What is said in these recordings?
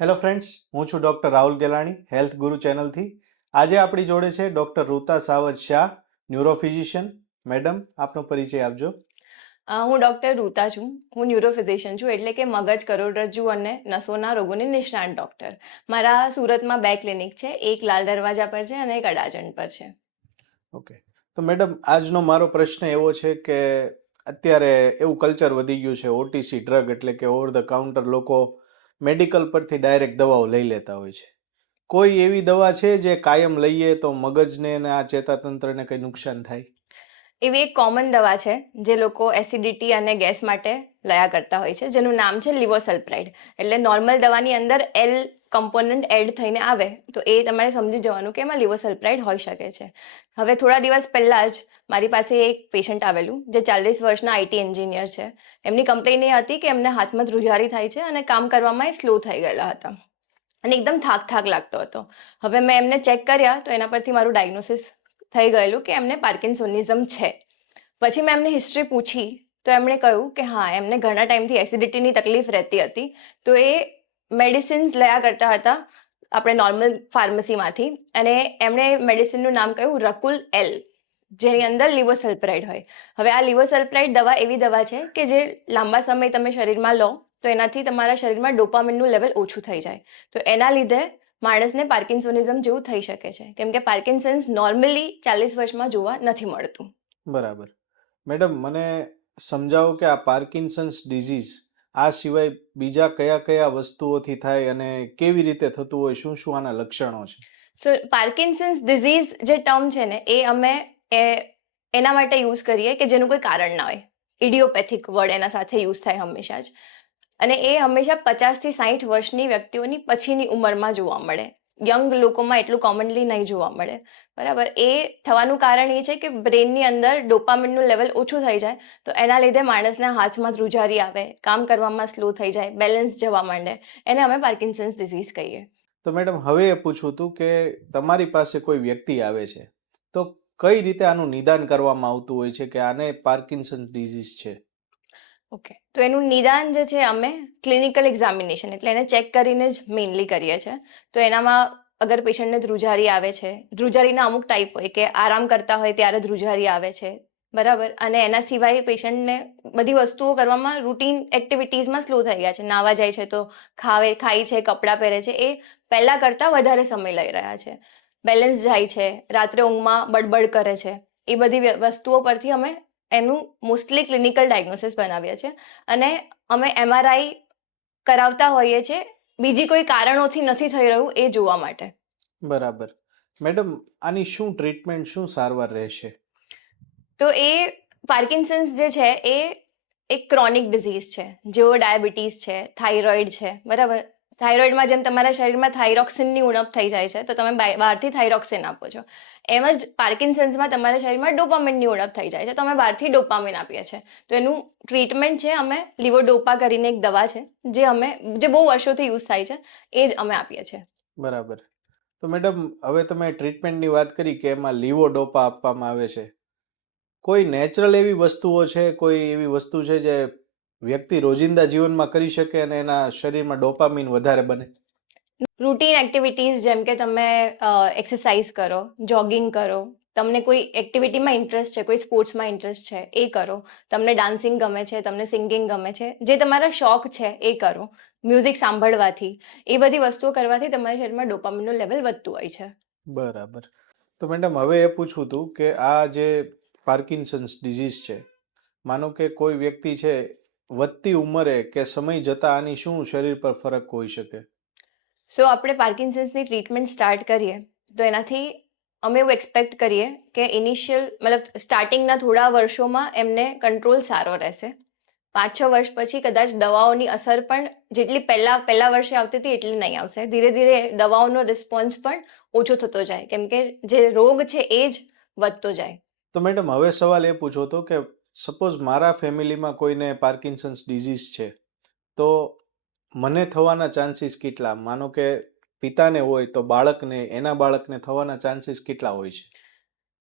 Hello friends, હું છું doctor Rahul Gelani, health ગુરુ ચેનલથી. આજે આપણી જોડે છે ડૉક્ટર ઋતા સાવજ શાહ, ન્યુરોફિઝિશિયન. મેડમ, આપનો પરિચય આપજો. હું ડૉક્ટર ઋતા છું. હું ન્યુરોફિઝિશિયન છું, એટલે કે મગજ, કરોડરજ્જુ અને નસોના રોગોની નિષ્ણાત ડૉક્ટર. મારા સુરતમાં 2 ક્લિનિક છે, એક લાલ દરવાજા પર છે અને એક અડાજણ પર છે. ઓકે, તો મેડમ, આજનો મારો પ્રશ્ન એવો છે કે અત્યારે એવું કલ્ચર વધી ગયું છે, ઓટીસી ડ્રગ એટલે કે ઓવર ધ કાઉન્ટર લોકો મેડિકલ પરથી ડાયરેક્ટ દવાઓ લઈ લેતા હોય છે. કોઈ એવી દવા છે જે કાયમ લઈએ તો મગજને અને આ ચેતાતંત્રને કંઈ નુકસાન થાય? એવી એક કોમન દવા છે જે લોકો એસિડિટી અને ગેસ માટે લયા કરતા હોય છે, જેનું નામ છે લિવોસલ્પ્રાઇડ. એટલે નોર્મલ દવાની અંદર એલ કમ્પોનન્ટ એડ થઈને આવે તો એ તમારે સમજી જવાનું કે એમાં લિવોસલ્પ્રાઇડ હોઈ શકે છે. હવે થોડા દિવસ પહેલાં જ મારી પાસે એક પેશન્ટ આવેલું જે 40 વર્ષના આઈટી એન્જિનિયર છે. એમની કમ્પ્લેન એ હતી કે એમને હાથમાં ધ્રુજારી થાય છે અને કામ કરવામાં એ સ્લો થઈ ગયેલા હતા અને એકદમ થાક લાગતો હતો. હવે મેં એમને ચેક કર્યા તો એના પરથી મારું ડાયગ્નોસિસ થઈ ગયેલું કે એમને પાર્કિન્સોનિઝમ છે. પછી મેં એમને હિસ્ટ્રી પૂછી તો એમણે કહ્યું કે હા, એમને ઘણા ટાઈમથી એસિડિટીની તકલીફ રહેતી હતી, તો એ મેડિસિન્સ લયા કરતા હતા આપણે નોર્મલ ફાર્મસીમાંથી, અને એમણે મેડિસિનનું નામ કહ્યું રકુલ એલ, જેની અંદર લિવોસલ્પ્રાઇડ હોય. હવે આ લિવોસલ્પ્રાઇડ દવા એવી દવા છે કે જે લાંબા સમય તમે શરીરમાં લો તો એનાથી તમારા શરીરમાં ડોપામિનનું લેવલ ઓછું થઈ જાય. તો એના લીધે માણસને પાર્કિન્સોનિઝમ જેવું થઈ શકે છે, કેમ કે પાર્કિન્સન્સ નોર્મલી 40 વર્ષમાં જોવા નથી મળતું. બરાબર. મેડમ, મને સમજાવો કે આ પાર્કિન્સન્સ ડિઝીઝ આ સિવાય બીજા કયા કયા વસ્તુઓથી થાય અને કેવી રીતે થતું હોય, શું શું આના લક્ષણો છે? સો પાર્કિન્સન્સ ડિઝીઝ જે ટર્મ છે ને એ અમે એ એના માટે યુઝ કરીએ કે જેનું કોઈ કારણ ના હોય. ઇડિયોપેથિક વર્ડ એના સાથે યુઝ થાય હંમેશા જ, અને એ હંમેશા 50 થી 60 વર્ષની વ્યક્તિઓની પછીની ઉંમરમાં જોવા મળે. યંગ લોકોમાં એટલું કોમનલી નહીં જોવા મળે. બરાબર. એ થવાનું કારણ એ છે કે બ્રેનની અંદર ડોપામિનનું લેવલ ઓછું થઈ જાય, તો એના લીધે માણસના હાથમાં ધ્રુજારી આવે, કામ કરવામાં સ્લો થઈ જાય, બેલેન્સ જવા માંડે. એને અમે પાર્કિન્સન્સ ડિઝીઝ કહીએ. તો મેડમ, હવે એ પૂછવું હતું કે તમારી પાસે કોઈ વ્યક્તિ આવે છે તો કઈ રીતે આનું નિદાન કરવામાં આવતું હોય છે કે આને પાર્કિન્સન ડિઝીઝ છે? ઓકે, તો એનું નિદાન જે છે અમે ક્લિનિકલ એક્ઝામિનેશન એટલે એને ચેક કરીને જ મેઇનલી કરીએ છીએ. તો એનામાં અગર પેશન્ટને ધ્રુજારી આવે છે, ધ્રુજારીના અમુક ટાઈપ હોય કે આરામ કરતા હોય ત્યારે ધ્રુજારી આવે છે, બરાબર, અને એના સિવાય પેશન્ટને બધી વસ્તુઓ કરવામાં રૂટીન એક્ટિવિટીઝમાં સ્લો થઈ ગયા છે, નાવા જાય છે તો ખાય છે, કપડાં પહેરે છે, એ પહેલાં કરતાં વધારે સમય લઈ રહ્યા છે, બેલેન્સ જાય છે, રાત્રે ઊંઘમાં બડબડ કરે છે. એ બધી વસ્તુઓ પરથી અમે એનું મોસ્ટલી ક્લિનિકલ ડાયગ્નોસિસ બનાવીએ છીએ, અને અમે એમઆરઆઈ કરાવતા હોઈએ છીએ બીજી કોઈ કારણોથી નથી થઈ રહ્યું એ જોવા માટે. બરાબર. મેડમ, આની શું ટ્રીટમેન્ટ, શું સારવાર રહેશે? તો એ પાર્કિન્સન્સ જે છે એ એક ક્રોનિક ડિઝીઝ છે, જેવો ડાયાબિટીસ છે, થાઇરોઇડ છે, બરાબર. થાઇરોઇડમાં જેમ તમારા શરીરમાં થાઇરોક્સિનની ઉણપ થઈ જાય છે તો તમે બહારથી થાઇરોક્સિન આપો છો, એમ જ પાર્કિન્સન્સમાં તમારા શરીરમાં ડોપામિનની ઉણપ થઈ જાય છે તો અમે બહારથી ડોપામિન આપીએ છીએ. તો એનું ટ્રીટમેન્ટ છે અમે લિવોડોપા કરીને એક દવા છે જે બહુ વર્ષોથી યુઝ થાય છે, એ જ અમે આપીએ છીએ. બરાબર. તો મેડમ, હવે તમે ટ્રીટમેન્ટની વાત કરી કે એમાં લીવોડોપા આપવામાં આવે છે. કોઈ નેચરલ એવી વસ્તુઓ છે, કોઈ એવી વસ્તુ છે જે વ્યક્તિ રોજિંદા જીવનમાં કરી શકે અને એના શરીરમાં ડોપામિન વધારે બને? રૂટીન એક્ટિવિટીઝ જેમ કે તમે એક્સરસાઇઝ કરો, જોગિંગ કરો, તમને કોઈ એક્ટિવિટીમાં ઇન્ટરેસ્ટ છે, કોઈ સ્પોર્ટ્સમાં ઇન્ટરેસ્ટ છે એ કરો, તમને ડાન્સિંગ ગમે છે, તમને સિંગિંગ ગમે છે, જે તમારા શોખ છે એ કરો, મ્યુઝિક સાંભળવાથી, એ બધી વસ્તુઓ કરવાથી તમારા શરીરમાં ડોપામિનનું લેવલ વધતું હોય છે. બરાબર. તો મેડમ, હવે એ પૂછવું હતું કે આ જે પાર્કિન્સન્સ ડિઝીઝ છે, માનો કે કોઈ વ્યક્તિ છે, વધતી ઉંમરે કે સમય જતાં આની શું શરીર પર ફરક હોઈ શકે? સો આપણે પાર્કિન્સન્સની ટ્રીટમેન્ટ સ્ટાર્ટ કરીએ તો એનાથી અમે એવું એક્સપેક્ટ કરીએ કે ઇનિશિયલ મતલબ સ્ટાર્ટિંગના થોડા વર્ષોમાં એમને કંટ્રોલ સારો રહેશે. 5-6 વર્ષ પછી કદાચ દવાઓની અસર પણ જેટલી પહેલા વર્ષે આવતી હતી એટલી નહીં આવશે. ધીરે ધીરે દવાઓનો રિસ્પોન્સ પણ ઓછો થતો જાય, કેમ કે જે રોગ છે એ જ વધતો જાય. તો મેડમ, હવે સવાલ એ પૂછો હતો કે સપોઝ મારા ફેમિલીમાં કોઈને પાર્કિન્સન્સ ડિઝીઝ છે તો મને થવાના ચાન્સીસ કેટલા? માનો કે પિતાને હોય તો બાળકને, એના બાળકને થવાના ચાન્સીસ કેટલા હોય છે?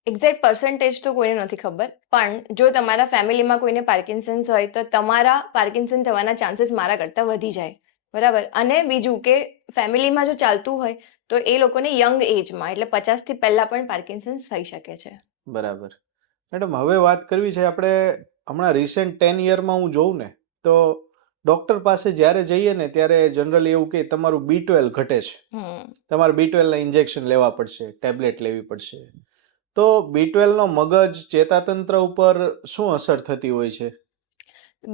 એક્ઝેક્ટ પર્સન્ટેજ તો કોઈને નથી ખબર, પણ જો તમારા ફેમિલીમાં કોઈને પાર્કિન્સન્સ હોય તો તમારા પાર્કિન્સન થવાના ચાન્સીસ મારા કરતાં વધી જાય. બરાબર. અને બીજું કે ફેમિલીમાં જો ચાલતું હોય તો એ લોકોને યંગ એજમાં એટલે 50થી પહેલા પણ પાર્કિન્સન્સ થઈ શકે છે. બરાબર. મેડમ હવે વાત કરવી છે આપણે હમણાં રિસેન્ટ 10 યરમાં હું જોઉં ને તો ડૉક્ટર પાસે જ્યારે જઈએ ને ત્યારે જનરલી એવું કે તમારું B12 ઘટે છે. તમારે B12ના ઇન્જેક્શન લેવા પડશે, ટેબ્લેટ લેવી પડશે. તો B12નો મગજ ચેતાતંત્ર ઉપર શું અસર થતી હોય છે?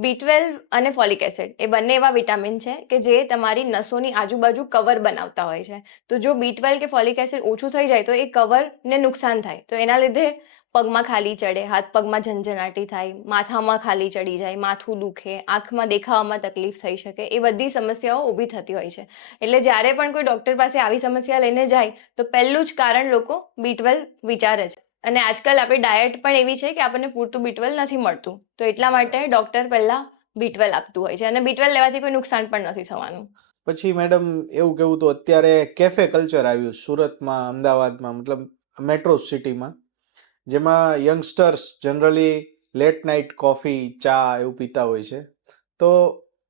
B12 અને ફોલિક એસિડ એ બંને એવા વિટામિન છે કે જે તમારી નસોની આજુબાજુ કવર બનાવતા હોય છે. તો જો B12 કે ફોલિક એસિડ ઓછું થઈ જાય તો એ કવરને નુકસાન થાય. તો એના લીધે પગમાં ખાલી ચડે, હાથ પગમાં ઝંઝણાટી થાય, માથામાં ખાલી ચડી જાય, માથું દુખે, આંખમાં દેખાવામાં તકલીફ થઈ શકે, એ બધી સમસ્યાઓ ઊભી થતી હોય છે. એટલે જ્યારે પણ કોઈ ડૉક્ટર પાસે આવી સમસ્યા લઈને જાય તો પહેલું જ કારણ લોકો B12 વિચારે છે. અને આજકાલ આપણી ડાયટ પણ એવી છે કે આપણને પૂરતું B12 નથી મળતું. તો એટલા માટે ડૉક્ટર પહેલા B12 આપતું હોય છે અને B12 લેવાથી કોઈ નુકસાન પણ નથી થવાનું. પછી મેડમ એવું કેવું તો અત્યારે કેફે કલ્ચર આવ્યું સુરતમાં, અમદાવાદમાં, મતલબ મેટ્રો સિટીમાં, જેમાં youngsters generally late night coffee, ચા એવું પીતા હોય છે. તો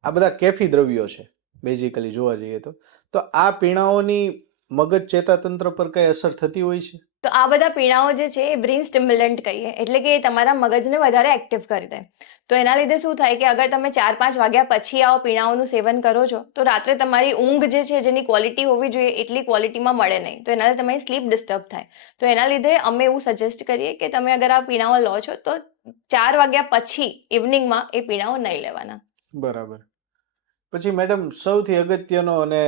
આ બધા કેફી દ્રવ્યો છે બેઝિકલી જોવા જઈએ તો. તો આ પીણાઓની મગજ ચેતાતંત્ર પર કઈ અસર થતી હોય છે? તો આ બધા પીણાઓ જે છે એ બ્રેઇન સ્ટિમ્યુલન્ટ કહીએ, એટલે કે એ તમારા મગજને વધારે એક્ટિવ કરી દે. તો એના લીધે શું થાય કે અગર તમે 4-5 વાગ્યા પછી આવો પીણાઓનું સેવન કરો છો તો રાત્રે તમારી ઊંઘ જે છે જેની ક્વોલિટી હોવી જોઈએ એટલી ક્વોલિટીમાં મળે નહીં. તો એના લીધે તમારી સ્લીપ ડિસ્ટર્બ થાય. તો એના લીધે અમે એવું સજેસ્ટ કરીએ કે તમે અગર આ પીણાઓ લો છો તો 4 વાગ્યા પછી ઇવનિંગમાં એ પીણાઓ નહીં લેવાના. બરાબર. પછી મેડમ સૌથી અગત્યનો અને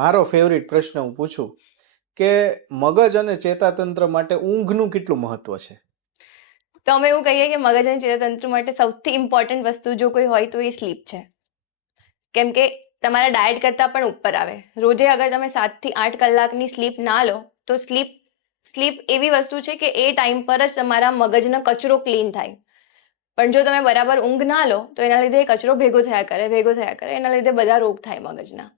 મારો ફેવરિટ પ્રશ્ન હું પૂછું કે મગજ અને ચેતાતંત્ર માટે ઊંઘનું કેટલું મહત્વ છે? તો અમે એવું કહીએ કે મગજ અને ચેતાતંત્ર માટે સૌથી ઇમ્પોર્ટન્ટ વસ્તુ જો કોઈ હોય તો એ સ્લીપ છે. કેમ કે તમારા ડાયટ કરતાં પણ ઉપર આવે. રોજે અગર તમે 7થી 8 કલાકની સ્લીપ ના લો તો સ્લીપ એવી વસ્તુ છે કે એ ટાઈમ પર જ તમારા મગજનો કચરો ક્લીન થાય. પણ જો તમે બરાબર ઊંઘ ના લો તો એના લીધે એ કચરો ભેગો થયા કરે, એના લીધે બધા રોગ થાય મગજના.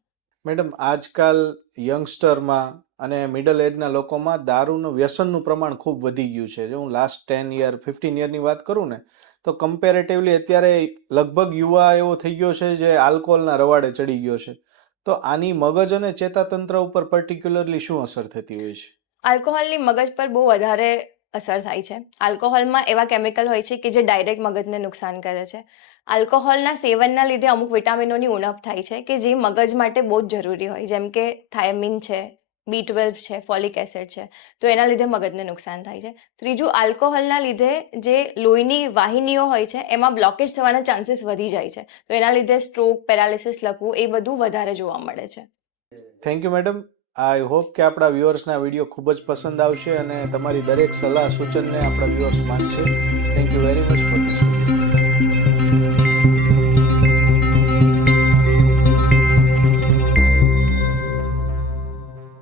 મેડમ આજકાલ યંગસ્ટરમાં અને મિડલ એજના લોકોમાં દારૂનું વ્યસનનું પ્રમાણ ખૂબ વધી ગયું છે. જો હું લાસ્ટ 10 યર 15 યરની વાત કરું ને તો કમ્પેરેટિવલી અત્યારે લગભગ યુવા એવો થઈ ગયો છે જે આલ્કોહોલના રવાડે ચડી ગયો છે. તો આની મગજ અને ચેતાતંત્ર ઉપર પર્ટિક્યુલરલી શું અસર થતી હોય છે? આલ્કોહોલની મગજ પર બહુ વધારે અસર થાય છે. આલ્કોહોલમાં એવા કેમિકલ હોય છે કે જે ડાયરેક્ટ મગજને નુકસાન કરે છે. આલ્કોહોલના સેવનના લીધે અમુક વિટામિનોની ઉણપ થાય છે કે જે મગજ માટે બહુ જ જરૂરી હોય, જેમ કે થાયમિન છે, B12 છે, ફોલિક એસિડ છે. તો એના લીધે મગજને નુકસાન થાય છે. ત્રીજું, આલ્કોહોલના લીધે જે લોહીની વાહિનીઓ હોય છે એમાં બ્લોકેજ થવાના ચાન્સીસ વધી જાય છે. તો એના લીધે સ્ટ્રોક, પેરાલિસિસ લખવું એ બધું વધારે જોવા મળે છે. Thank you madam. I hope કે આપણા વ્યુઅર્સના વિડીયો ખૂબ જ પસંદ આવશે અને તમારી દરેક સલાહ સૂચનને આપણા વ્યુઅર્સ માનશે. Thank you very much for this.